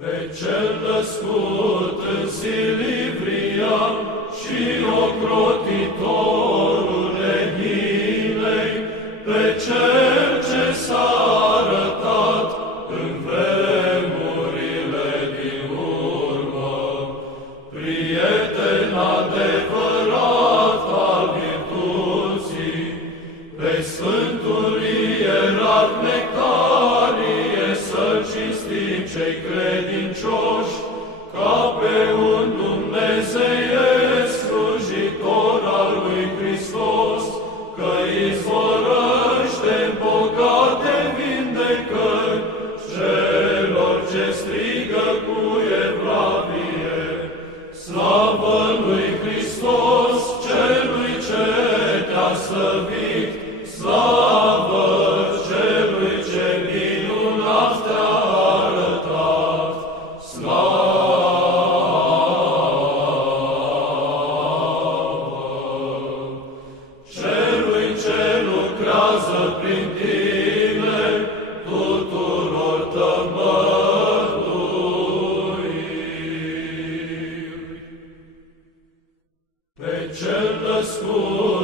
Pe cel născut în Silivria și ocrotitorul Ehinei, pe cel ce s-a arătat în vremurile din urmă, prieten adevărat al virtuții, pe Sfântul Ierarh Nectarie să-l cinstim cei credincioși, ca pe un dumnezeiesc slujitor al lui Hristos, că izvorăște-n bogate vindecări celor ce strigă cu evlavie. Slavă lui Hristos, celui ce te-a slăvit, slavă celui ce minunat te-a arătat, slavă celui ce lucrează prin tine tuturor tămăduiri. Pe cel născut